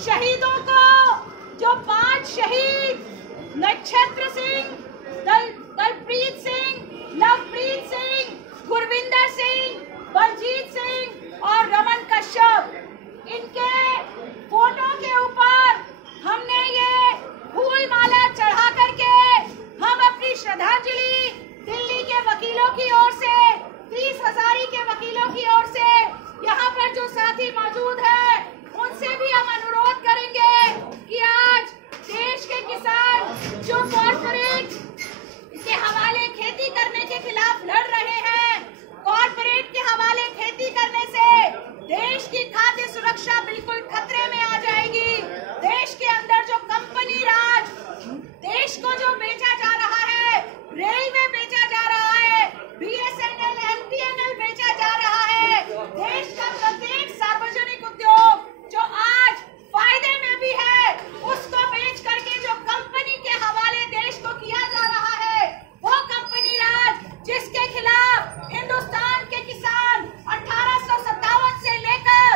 शहीदों को, जो 5 शहीद नक्षत्र सिंह, दलप्रीत सिंह, लवप्रीत सिंह, गुरविंदर सिंह, बलजीत सिंह और रमन कश्यप, इनके फोटो के ऊपर हमने ये फूल माला चढ़ा करके हम अपनी श्रद्धांजलि दिल्ली के वकीलों की ओर से, 30 हजारी के वकीलों की ओर से, यहाँ पर जो साथी मौजूद है उनसे भी हम अनुरोध करेंगे कि आज देश के किसान जो कॉर्पोरेट के हवाले खेती करने के खिलाफ लड़ रहे हैं, कॉर्पोरेट के हवाले खेती करने से देश की खाद्य सुरक्षा बिल्कुल खतरे में आ जाएगी। देश के अंदर जो कंपनी राज, देश को जो बेचा जा रहा है, रेलवे बेचा जा रहा है, BSNL, MTNL बेचा जा रहा है, देश का प्रत्येक सार्वजनिक उद्योग जो आज फायदे में भी है, उसको बेच करके जो कंपनी के हवाले देश को किया जा रहा है, वो कंपनी राज जिसके खिलाफ हिंदुस्तान के किसान 1857 से लेकर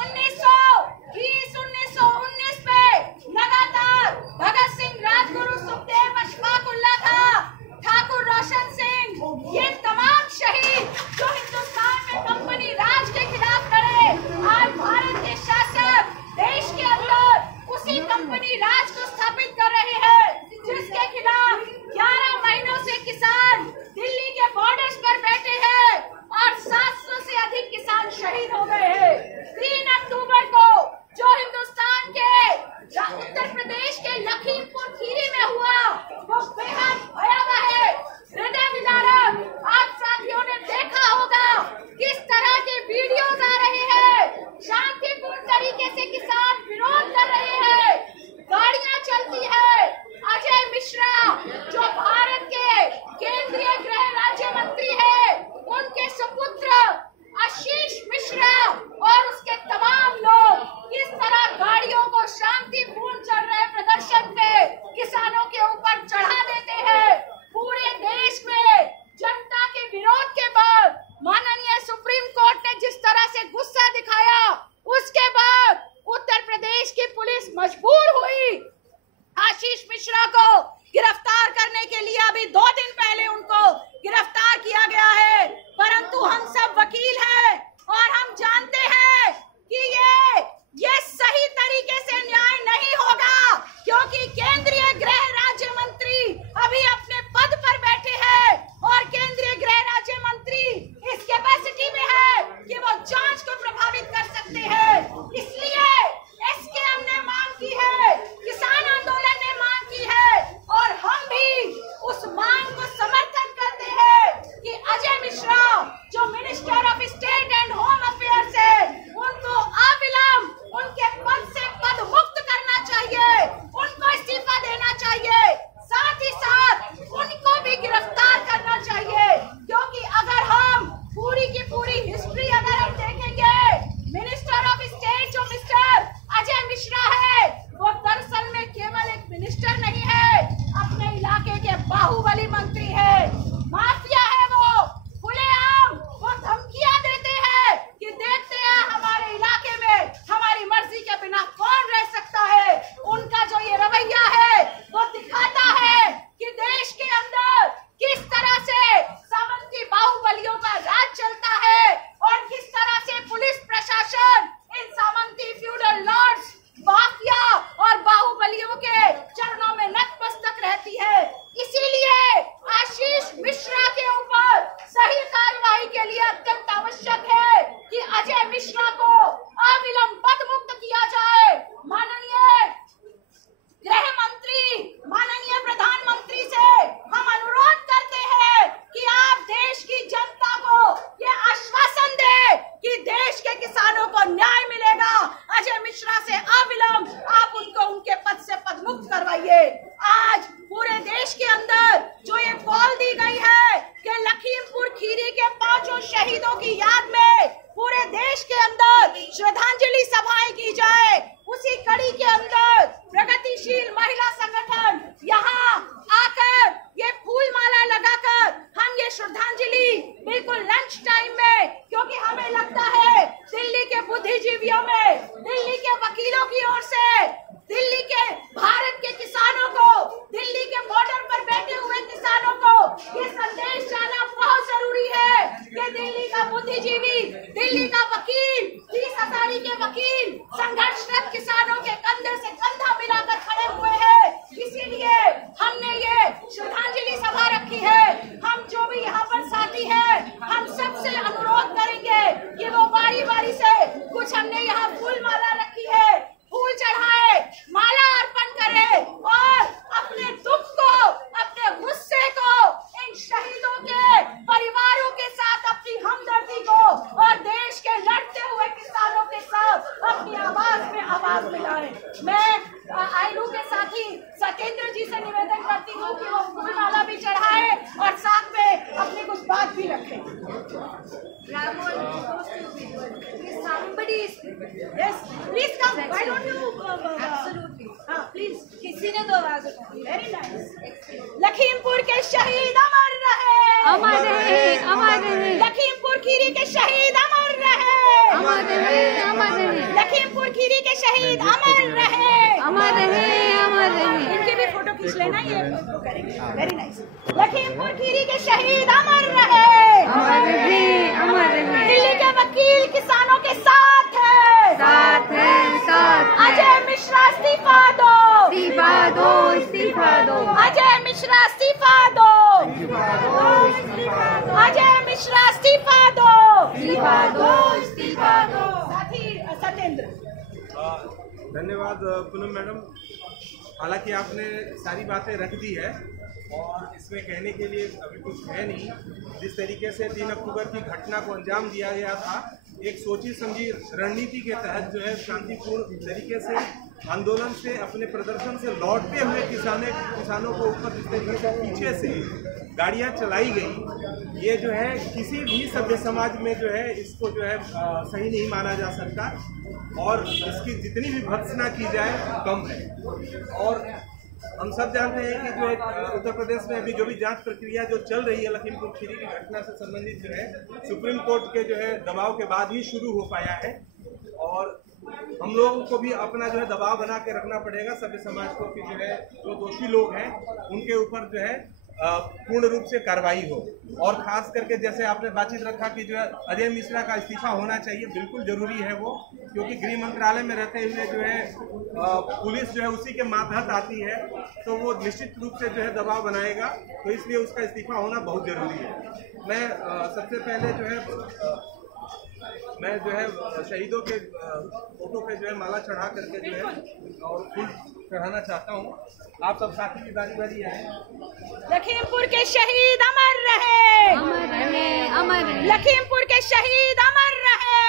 1919 में लगातार भगत सिंह, राजगुरु, सुखदेव, अशफाक उल्लाह खां, ठाकुर रोशन सिंह, ये तमाम शहीद जो हिंदुस्तान में कंपनी राज के खिलाफ लड़े, आज भारत के शासक देश के अंदर उसी कंपनी राज को स्थापित कर रहे हैं, जिसके खिलाफ 11 महीनों से किसान दिल्ली के बॉर्डर्स पर बैठे हैं और 700 से अधिक किसान शहीद हो गए हैं। 3 अक्टूबर को जो हिंदुस्तान के उत्तर प्रदेश के लखीमपुर खीरी में हुआ, वो बेहद भयावह है, हृदय विदारक। आप साथियों ने देखा होगा किस तरह के वीडियोज आ रहे हैं, शांतिपूर्ण तरीके से किसान विरोध कर रहे हैं, गाड़ियां चलती है। अजय मिश्रा जो भारत के केंद्रीय गृह राज्य मंत्री है, उनके सुपुत्र आशीष मिश्रा और उसके तमाम लोग किस तरह गाड़ियों को शांतिपूर्ण चल रहे प्रदर्शन पे किसानों के ऊपर चढ़ा देते हैं। पूरे देश में जनता के विरोध के बाद माननीय सुप्रीम कोर्ट ने जिस तरह से गुस्सा दिखाया, उसके बाद उत्तर प्रदेश की पुलिस मजबूर हुई आशीष मिश्रा को गिरफ्तार करने के लिए। अभी 2 दिन पहले उनको गिरफ्तार किया गया है, परंतु हम सब वकील हैं और हम जानते हैं कि ये सही तरीके से न्याय नहीं होगा, क्योंकि केंद्रीय गृह राज्य मंत्री अभी अपने पद पर बैठे हैं और केंद्रीय गृह राज्य मंत्री इस कैपेसिटी में है कि वो जांच को प्रभावित कर सकते हैं। इसलिए SKM ने मांग की है, किसान आंदोलन ने मांग की है और हम भी उस मांग को समर्थन करते हैं कि अजय मिश्रा जो minister of state and home affairs है, उनको अविलंब उनके पद से पद मुक्त करना चाहिए, उनको इस्तीफा देना चाहिए, साथ ही साथ उनको भी गिरफ्तार करना चाहिए। क्योंकि अगर हम पूरी की पूरी हिस्ट्री अगर हम देखेंगे, मिनिस्टर ऑफ स्टेट जो मिस्टर अजय मिश्रा है, वो दरअसल में केवल एक मिनिस्टर नहीं है, अपने इलाके के बाहुबली मंत्री है, माफिया है। वो खुलेआम वो धमकियां देते हैं कि देखते हैं हमारे इलाके में हमारी मर्जी के बिना कौन रह सकता है। उनका जो ये रवैया है वो दिखाता है कि देश के अंदर किस तरह से सामंती बाहुबलियों का राज चलता है और किस तरह से पुलिस प्रशासन इन सामंती फ्यूडल लॉर्ड्स, माफिया और बाहुबलियों के चरणों में नतमस्तक रहती है। इसीलिए आशीष मिश्रा के ऊपर सही कार्रवाई के लिए अत्यंत आवश्यक है कि अजय मिश्रा को अविलंब पद मुक्त किया जाए। माननीय गृह मंत्री, माननीय प्रधानमंत्री से हम अनुरोध करते हैं कि आप देश की जनता को ये आश्वासन दे कि देश के किसानों को न्याय मिलेगा। अजय मिश्रा से अविलंब आप उनको उनके पद से पद मुक्त करवाइए। आज पूरे देश के अंदर जो ये कॉल दी गई है कि लखीमपुर खीरी के 5 शहीदों की याद में पूरे देश के अंदर श्रद्धांजलि सभाएं की जाए, उसी कड़ी के अंदर प्रगतिशील महिला संगठन यहाँ आकर ये फूल माला लगाकर हम ये श्रद्धांजलि बिल्कुल लंच टाइम में, क्योंकि हमें लगता है दिल्ली के बुद्धिजीवियों में, दिल्ली के वकीलों की ओर Yes, please come. Why don't you? Absolutely. Please. किसी ने तो आवाज उठाई. Very nice. लखीमपुर के शहीद अमर रहे. अमर रहे, अमर रहे. लखीमपुर खीरी के शहीद अमर रहे. अमर रहे, अमर रहे. लखीमपुर खीरी के शहीद अमर रहे. अमर रहे, अमर रहे. इनकी भी फोटो खींच लेना, ये करेंगे. Very nice. लखीमपुर खीरी के शहीद अमर रहे. अमर रहे, अमर रहे. दिल्ली के वकील किसानों के साथ है. साथ है, साथ है. अजय मिश्रा इस्तीफा दो. इस्तीफा दो, इस्तीफा दो. अजय मिश्रा इस्तीफा दो. अजय मिश्रा इस्तीफा दो. इस्तीफा दो, इस्तीफा दो. साथी सत्येंद्र. धन्यवाद पूनम मैडम। हालांकि आपने सारी बातें रख दी है और इसमें कहने के लिए अभी कुछ है नहीं। जिस तरीके से 3 अक्टूबर की घटना को अंजाम दिया गया था, एक सोची समझी रणनीति के तहत जो है शांतिपूर्ण तरीके से आंदोलन से अपने प्रदर्शन से लौटते हुए किसानों को ऊपर जिस तरीके से पीछे से गाड़ियां चलाई गई, ये जो है किसी भी सभ्य समाज में जो है इसको जो है सही नहीं माना जा सकता और इसकी जितनी भी भर्त्सना की जाए कम है। और हम सब जानते हैं कि जो है उत्तर प्रदेश में अभी जो भी जांच प्रक्रिया जो चल रही है लखीमपुर खीरी की घटना से संबंधित जो है सुप्रीम कोर्ट के जो है दबाव के बाद ही शुरू हो पाया है और हम लोगों को भी अपना जो है दबाव बना के रखना पड़ेगा सभ्य समाज को कि जो है जो दोषी लोग हैं उनके ऊपर जो है पूर्ण रूप से कार्रवाई हो। और खास करके जैसे आपने बातचीत रखा कि जो है अजय मिश्रा का इस्तीफा होना चाहिए, बिल्कुल जरूरी है वो, क्योंकि गृह मंत्रालय में रहते हुए जो है पुलिस जो है उसी के मातहत आती है, तो वो निश्चित रूप से जो है दबाव बनाएगा, तो इसलिए उसका इस्तीफा होना बहुत जरूरी है। मैं सबसे पहले जो है शहीदों के फोटो पे जो है माला चढ़ा करके जो है और फूल चढ़ाना चाहता हूँ। आप सब साथी की बारी बारी आए। लखीमपुर के शहीद अमर रहे. अमर रहे, अमर रहे. लखीमपुर के शहीद अमर रहे.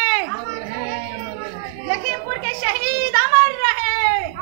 लखीमपुर के शहीद अमर रहे.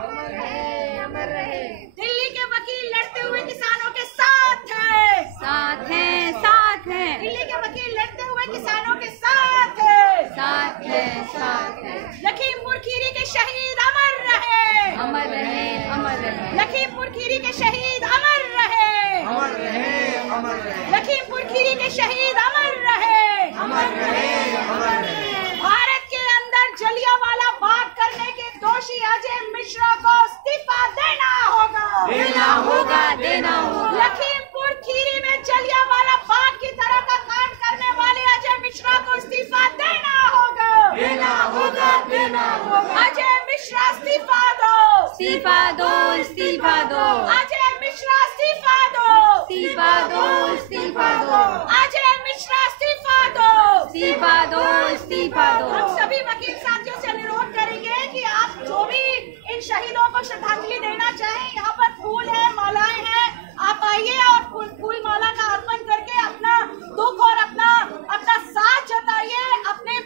अमर रहे. दिल्ली के वकील लड़ते हुए किसानों के साथ हैं. साथ है, साथ है. दिल्ली के वकील लड़ते हुए किसानों के साथ हैं. साथ है, साथ है. लखीमपुर खीरी के शहीद अमर रहे. अमर रहे, अमर रहे. लखीमपुर खीरी के शहीद अमर रहे. अमर रहे, अमर रहे. लखीमपुर खीरी के शहीद अमर रहे. अमर रहे, अमर रहे. भारत के अंदर जलियांवाला बाग करने के दोषी अजय मिश्रा को इस्तीफा देना होगा. देना होगा, देना होगा. लखीमपुर खीरी में जलियांवाला बाग की तरह का कांड करने वाले अजय मिश्रा को इस्तीफा देना होगा. देना होगा, देना होगा. अजय मिश्रा इस्तीफा दो. इस्तीफा दो, इस्तीफा दो. अजय मिश्रा इस्तीफा दो. इस्तीफा दो, इस्तीफा दो. अजय मिश्रा इस्तीफा दो. इस्तीफा दो, इस्तीफा दो. हम सभी वकील साथियों से अनुरोध करेंगे कि आप जो भी इन शहीदों को श्रद्धांजलि देना चाहें, यहाँ पर फूल है, मालाएं हैं, आप आइए और फूल माला का अर्पण करके अपना दुख और अपना साथ जताइए, अपनी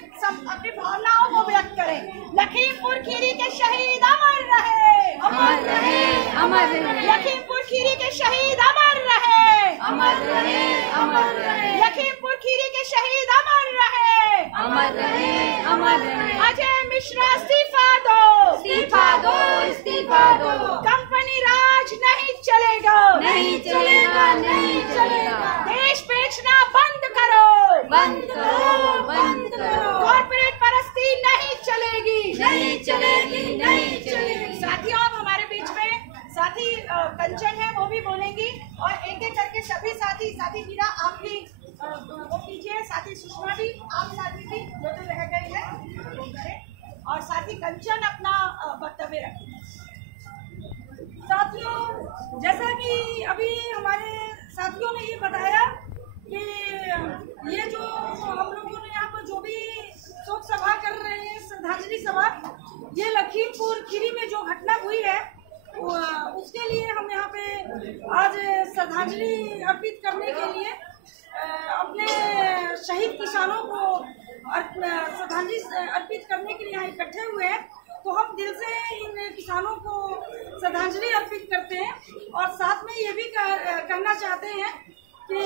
भावनाओं को व्यक्त करें. लखीमपुर खीरी के शहीद अमर रहे. अमर रहे, अमर रहे. लखीमपुर खीरी के शहीद अमर रहे. अमर रहे, अमर रहे. लखीमपुर खीरी के शहीद अमर रहे. अमर रहे, अमर रहे. अजय मिश्रा इस्तीफा दो. इस्तीफा दो, इस्तीफा दो. कंपनी राज नहीं चलेगा. नहीं चलेगा, नहीं चलेगा. देश बेचना बंद करो. बंद करो, बंद करो. कॉर्पोरेट परस्ती नहीं चलेगी. नहीं चलेगी, नहीं चलेगी. साथियों, अब हमारे बीच में साथी कंचन है, वो भी बोलेंगी और एक एक करके सभी साथी मीरा आप भी वो कीजिए, साथी सुषमा भी, आप साथी भी जो रह गई है वो करें और साथी कंचन अपना वक्तव्य रखें. साथियों, जैसा कि अभी हमारे साथियों ने ये बताया कि ये जो हम लोगों ने यहाँ पर जो भी शोक सभा कर रहे हैं, श्रद्धांजलि सभा, ये लखीमपुर खीरी में जो घटना हुई है उसके लिए हम यहाँ पे आज श्रद्धांजलि अर्पित करने के लिए अपने शहीद किसानों को श्रद्धांजलि अर्पित करने के लिए यहाँ इकट्ठे हुए हैं. तो हम दिल से इन किसानों को श्रद्धांजलि अर्पित करते हैं और साथ में ये भी कहना चाहते हैं कि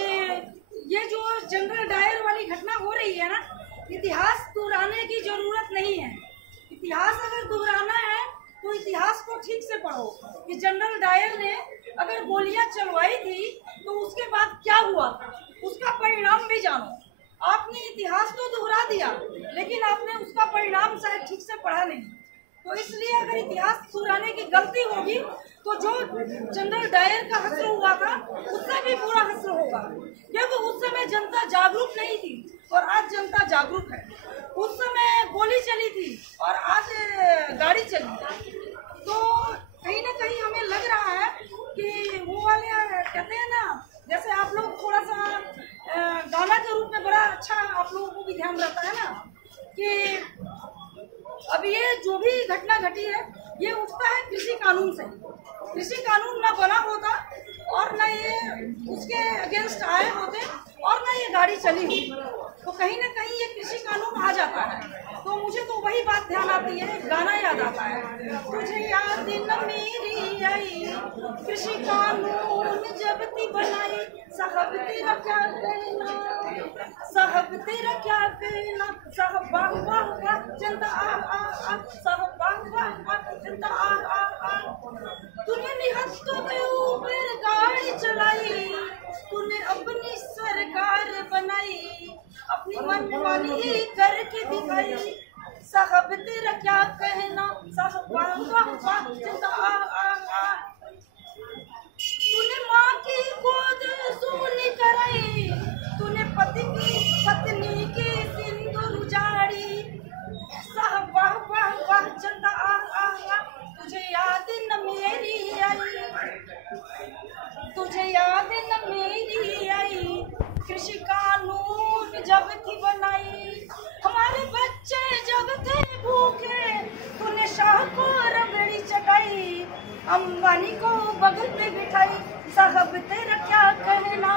ये जो जनरल डायर वाली घटना हो रही है ना, इतिहास दोहराने की जरूरत नहीं है. इतिहास अगर दोहराना है तो इतिहास को ठीक से पढ़ो कि जनरल डायर ने अगर गोलियां चलवाई थी तो उसके बाद क्या हुआ था, उसका परिणाम भी जानो। आपने इतिहास तो दोहरा दिया लेकिन आपने उसका परिणाम शायद ठीक से पढ़ा नहीं। तो इसलिए अगर इतिहास दोहराने की गलती होगी तो जो जनरल डायर का हश्र हुआ था उससे भी बुरा हश्र होगा, क्योंकि उस समय जनता जागरूक नहीं थी और आज जनता जागरूक है। उस समय गोली चली थी और आज गाड़ी चली। तो कहीं ना कहीं हमें लग रहा है कि वो वाले कहते हैं ना, जैसे आप लोग थोड़ा सा गाना के रूप में बड़ा अच्छा आप लोगों को भी ध्यान रहता है ना कि अब ये जो भी घटना घटी है ये उठता है कृषि कानून से। कृषि कानून ना बना होता और ना ये उसके अगेंस्ट आए होते और ना ये गाड़ी चली हुई, तो कहीं ना कहीं ये कृषि कानून आ जाता है। तो मुझे तो वही बात ध्यान आती है, गाना याद आता है, तुझे याद न मेरी आई कृषि कानून जब थी बनाई, साहब तेरा क्या कहना, साहब तेरा क्या कहना, साहब वाह वाह वाह जनता आ आ आ, साहब वाह वाह वाह जनता आ आ आ। तूने निहत्तों के ऊपर गाड़ी चलाई, तूने अपनी सरकार बनाई, अपनी मनमानी करके दिखाई, साहब तेरा क्या कहना, साहब वाह वाह वाह जनता आ आ आ। तूने माँ की गोद सूनी कराई, तूने पति की पत्नी की सिंदूर उजाड़ी, साहब वाह वाह वाह जनता आ आ आ। तुझे याद न मेरी आई, तुझे याद न मेरी आई कृषि कानून जब थी बनाई, हमारे बच्चे जब थे भूखे तूने शाह को रबड़ी चटाई, अंबानी को बगल पे बिठाई, साहब तेरा क्या कहना,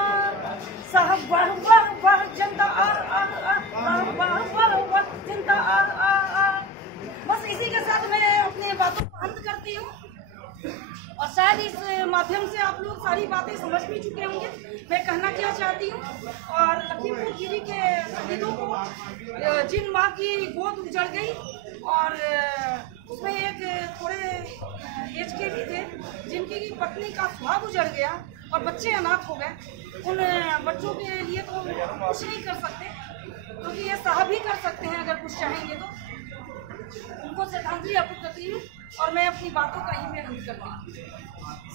साहब वाह वाह वाह जनता आ आ आ, साहब वाह वाह वाह जनता आ आ आ। बस इसी के साथ मैं अपनी बातों को अंत करती हूँ और शायद इस माध्यम से आप लोग सारी बातें समझ भी चुके होंगे मैं कहना क्या चाहती हूँ। और लखीमपुर खीरी के शहीदों को जिन माँ की गोद उजड़ गई और उसमें एक थोड़े एज के भी थे जिनकी पत्नी का सुहाग उजड़ गया और बच्चे अनाथ हो गए, उन बच्चों के लिए तो कुछ नहीं कर सकते क्योंकि ये साहब ही कर सकते हैं अगर कुछ चाहेंगे तो। उनको श्रद्धांजलि अर्पित करती हूँ और मैं अपनी बातों का ही में अंत करती हूँ।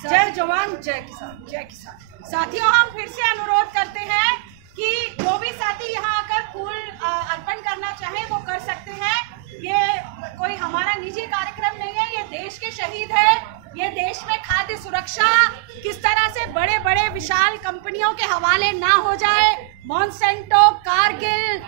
जय जवान जय किसान, जय किसान। साथियों, हम फिर से अनुरोध करते हैं कि जो भी साथी यहाँ आकर फूल अर्पण करना चाहे वो कर सकते हैं। ये कोई हमारा निजी कार्यक्रम नहीं है, ये देश के शहीद है। ये देश में खाद्य सुरक्षा किस तरह से बड़े बड़े विशाल कंपनियों के हवाले ना हो जाए, मॉन्सेंटो, कारगिल,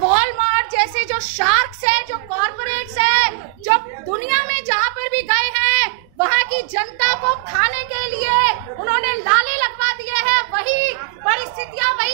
वॉलमार्ट जैसे जो शार्क्स हैं, जो कॉर्पोरेट्स हैं, जो दुनिया में जहाँ पर भी गए हैं वहाँ की जनता को खाने के लिए उन्होंने लाले लगवा दिए हैं, वही परिस्थितियाँ, वही